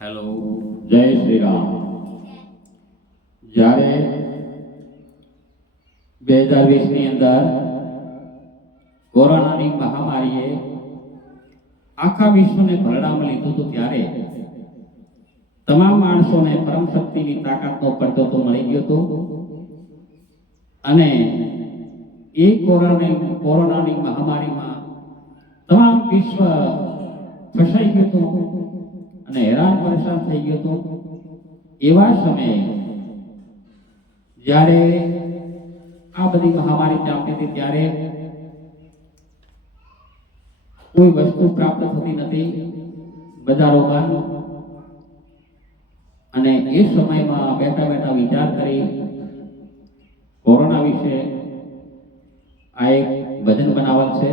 Hello, જય શ્રી રામ. જ્યારે 2020ની અંદર કોરોનાની મહામારીએ આખા વિશ્વને ભરડામાં લીધું હતું, ત્યારે તમામ માણસોને પરમ શક્તિની તાકાતનો પડતો તો મળી ગયો હતો અને એ કોરોનાની મહામારીમાં તમામ વિશ્વ ફસાઈ ગયું હતું અને હેરાન પરેશાન થઈ ગયો હતો. એવા સમયે જ્યારે આ બધી મહામારી ચાલતી હતી ત્યારે કોઈ વસ્તુ પ્રાપ્ત થતી નથી, બજારો બંધ, અને એ સમયમાં બેઠા બેઠા વિચાર કરી કોરોના વિશે આ એક ભજન બનાવલ છે.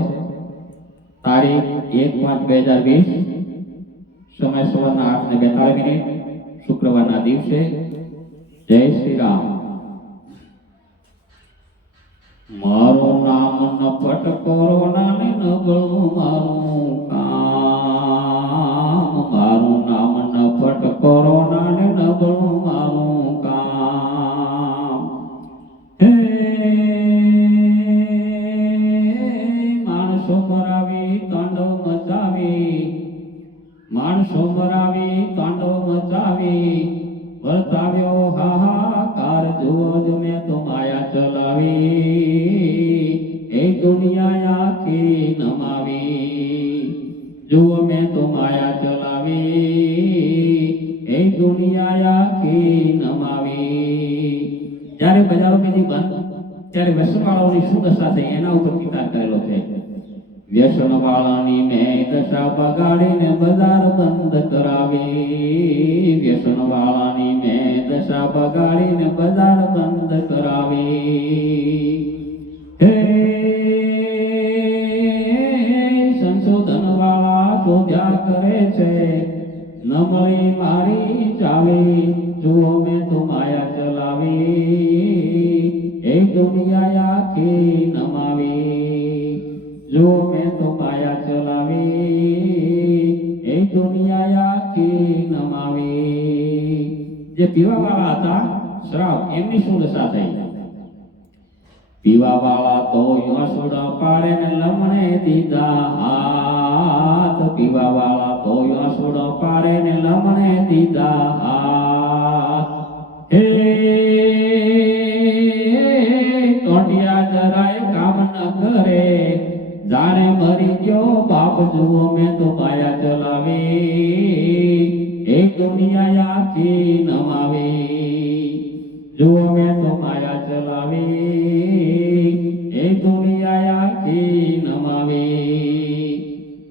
તારીખ 1/5/2020, સમય સવારના 8:42, શુક્રવારના દિવસે. જય શ્રી રામ. મારું નામ નપટ કોરોના ને નબળું મારું કામ, મારું નામ નપટ કોરોના ને નબળું મારું કામ. હે માણસો મરાવી તાંડવ મચાવી, માણસો મરાવી તાંડવ મચાવી, વર્તાવ્યો હાહાકાર. જુઓ જ મેં તો માયા ચલાવી, એ દુનિયા આખી નમાવી. જુઓ મેં તો માયા ચલાવી, એ દુનિયા આખી નમાવી. જ્યારે બજારો બધી બંધ, ત્યારે વ્યસનવાળાઓની શું દશા થઈ એના ઉપર વિચાર કરેલો છે. વ્યસનવાળાની મેં દશા બગાડીને બજાર બંધ કરાવી, વ્યસનવાળાની મેં દશા બગાડીને બજાર બંધ કરાવી. હે સંશોધન વાળા શોધ્યા કરે છે, ન મળી મારી ચાવી. જુઓ મેં તો માયા ચલાવી, એ દુનિયા આખી નમાવી. જુઓ મેં તો માયા ચલાવી, એ દુનિયા આખી નમાવી. જે પીવા વાળા હતા શરાબ, એમની શું દશા થઈ? પીવા વાળા તો યસુડા પાડે ને લમણે દીધા હાથ, પીવા વાળા તો યસુડા પાડે ને લમણે દીધા હાથ. હે ટોટિયા જરાય કામ ન કરે, જાણે મરી ગયો બાપ. જુઓ મેં તો માયા ચલાવી, એ દુનિયા આખી નમાવી. જુઓ મેં તો માયા ચલાવી, એ દુનિયા આખી નમાવી.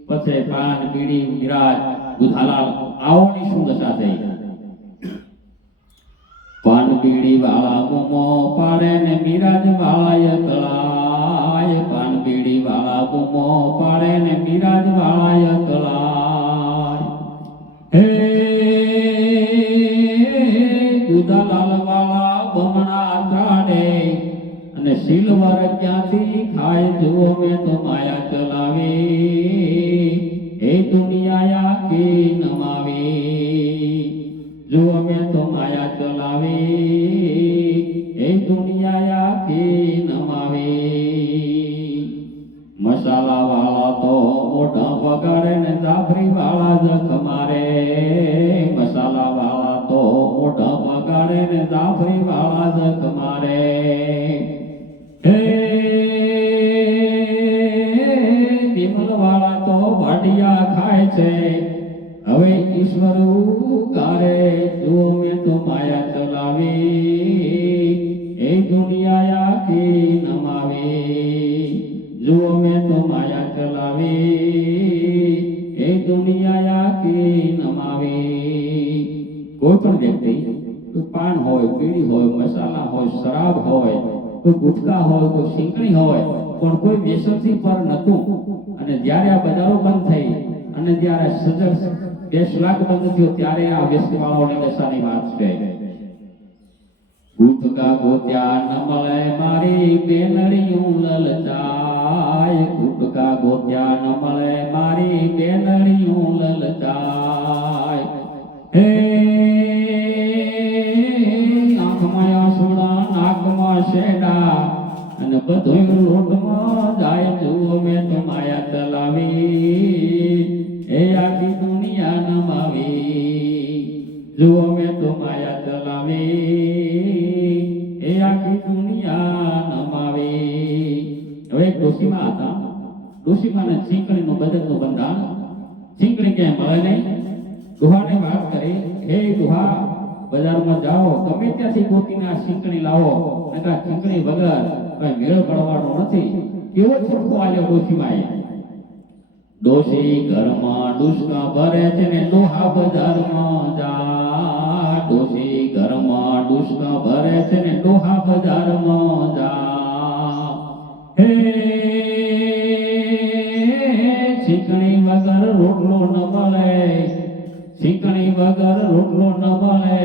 પછી પાન બીડી મિરાજ ગુધાલાલ આવોની શું દશા થઈ? પાન બીડી વાળા બૂમો પાડે ને મિરાજ વાળા કળાય, પાન બીડી વાળા બૂમો પાડે ને મિરાજ વાળા કળાય. હે ગુધાલાલ વાળા બમણા ચાડે અને સિલ્વર ક્યાંથી ખાય. જુઓ મેં તો માયા ચલાવી, એ દુનિયા આખી નમાવી. જુઓ મેં તો માયા ચલાવી, એ દુનિયા આખી નમાવી. મસાલા વાળા તો મોઢા બગાડે ને જાફરી વાળા જખ મારે, મસાલા વાળા તો મોઢા બગાડે ને જાફરી વાળા જખ મારે. હે વિમલ વાળા તો વાડિયા ખાય છે, હવે ઈશ્વર ઉગારે. જુઓ મેં તો માયા ચલાવી, એ દુનિયા આખી નમાવી. જુઓ મેં તો માયા ચલાવી, એ દુનિયા આખી નમાવી. કોઈ પણ વ્યક્તિ, કોઈ પાન હોય, બીડી હોય, મસાલા હોય, શરાબ હોય, કોઈ ગુટકા હોય, કોઈ શીંકણી હોય, પણ કોઈ વ્યસનથી પર નહોતું. અને જ્યારે આ બજારો બંધ થઈ અને જ્યારે સજગ 2 લાખ બંધ થયો, ત્યારે આ વ્યસનવાળાઓની દશાની વાત છે. ગુટકા ગોત્યા ન મળે મારી બેનડીયું લલચાય, ગુટકા ગોત્યા ન મળે મારી બેનડીયું લલચાય. હે આંખમાં આંસુડા નાકમાં શેડા અને બધું લોટમાં જાય જુઓ મેં તો માયા ચલાવી એ આખી દુનિયા નમાવી જુઓ મેં તો માયા ચલાવી એ આખી દુનિયા નમાવી હવે એક ડોશીમાં હતા ડોશીમાને છીંકણીનું બદનનું બંધાણ છીંકણી ક્યાંય મળે નહીં ડોહાને વાત કરી હે ડોહા બજારમાં જાઓ ગમે ત્યાંથી ગોતીને આ છીંકણી લાવો નકા છીંકણી વગર કઈ મેળ પડવાનો નથી કેવો છૂટકો આલ્યો ડોશીમાએ ડોશી ઘરમાં ડુસકા ભરે છે ને ડોહા બજારમાં જા ડોશી ઘરમાં ડુસકા ભરે છે ને ડોહા બજારમાં જા હે છીંકણી વગર રોટલો ન મળે છીંકણી વગર રોટલો ન મળે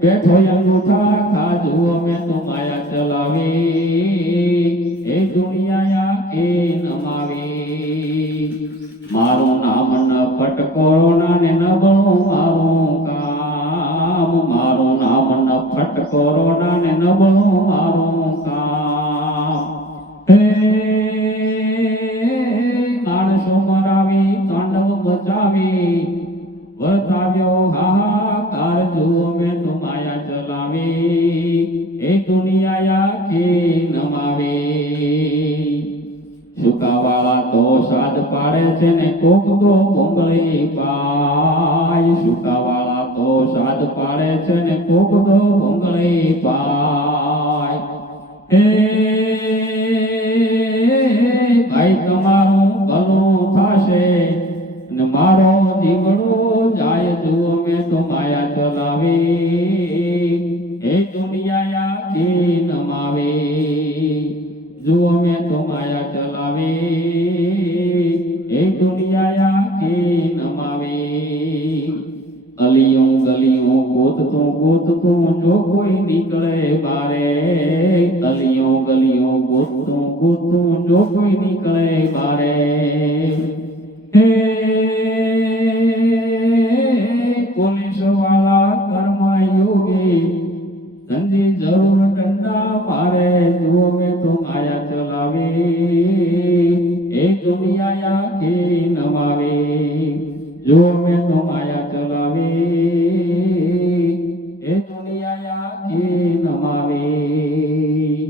બેઠો અંગૂઠા ખાજુ મેં તો માયા ચલાવી એ દુનિયા કે નમાવી મારું નામ ન ફટકોરોના ને ન બનો મારું કામ મારું નામ ન ફટકોરોના ને ન બનો મારું કામ હે માણસો મરાવી તાંડવ બચાવી વર્તાવ્યો હાહાકાર જુઓ મેં તો માયા ચલાવી એ દુનિયા કે નમાવી સુકાવાળા તો સાદ પાડે છે ને કોક તો ભોંગળી પાય સુકાવાળા તો સાદ પાડે છે ને કોક તો ભોંગળી પાય હે ભાઈ તમારું ભલું થશે ને મારો જીવડો જાય જુઓ મેં તો માયા ચલાવી એ દુનિયા કે નમાવી જુઓ મેં તો માયા ચલાવી એ દુનિયા કે નમાવી અલિયું ગલિયું ગોતતું જો કોઈ નીકળે બારે અલિયું ગલિયું ગોતતું જો કોઈ નીકળે બારે હે પોલીસ વાળા કર્મયોગી ધંધી જરૂર ડંડા મારે જુઓ મેં તો માયા ચલાવી એ દુનિયા કે નમાવી જુઓ મેં તો માયા ચલાવી એ દુનિયા કે નમાવી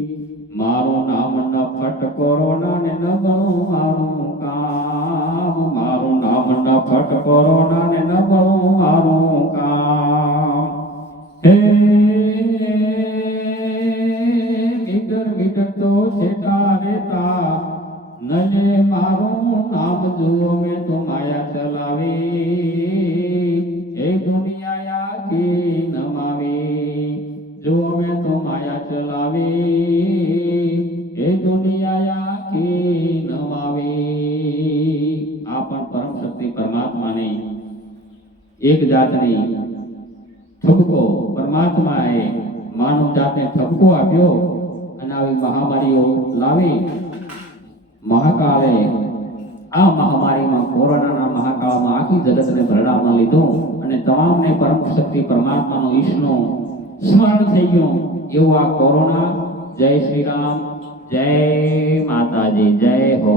મારું નામ ન ફટકોરોના ને ન બનો મારું કામ મારું નામ ન ફટકોરોના ને ન બનો મારું કામ હે મીટર તો છેટા રેતા નજે મારું નામ જુઓ મેં તો માયા ચલાવી એ દુનિયા કે નમાવી જુઓ મેં તો માયા ચલાવી એ દુનિયા કે નમાવી આ પણ પરમ શક્તિ પરમાત્માની એક જાતની ઠપકો પરમાત્માએ માનવ જાતને ઠપકો આપ્યો અને આવી મહામારીઓ લાવી મહાકાળે આ મહામારીમાં કોરોનાના મહાકાળમાં આખી જગતને ભરડામાં લીધું અને તમામને પરમ શક્તિ પરમાત્માનો ઈશનું સ્મરણ થઈ ગયું એવું આ કોરોના જય શ્રી રામ જય માતાજી જય હો